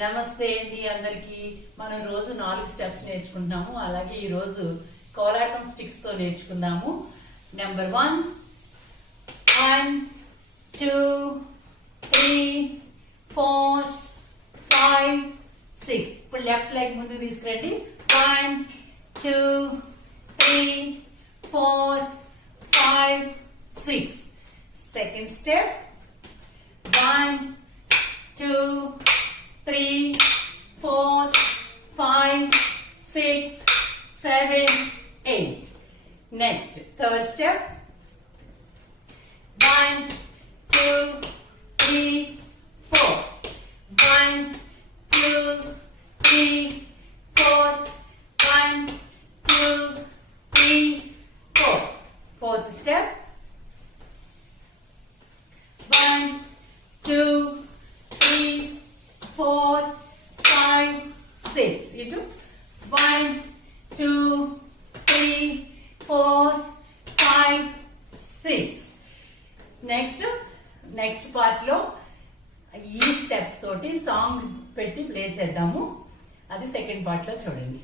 నమస్తే అండి అందరికి. మనం రోజు 4 స్టెప్స్ నేర్చుకుంటున్నాము. అలాగే ఈ రోజు కోలాటం స్టిక్స్ తో నేర్చుకుందాము. నెంబర్ 1 1 2 3 4 5 6. ఇప్పుడు లెఫ్ట్ లెగ్ ముందు తీసుకురండి. 1 2 3 4 5 6. Second step 1 2 3 4 5 6 7 8. Next, third step 1 2 3 4 1 2 3 4 1 2 3 4. Fourth step 1 2 3 4 5 6. You do 1 2 3 4 5 6. Next part లో ఈ స్టెప్స్ తోటి సాంగ్ పెట్టి ప్లే చేద్దాము. అది సెకండ్ పార్ట్ లో చూడండి.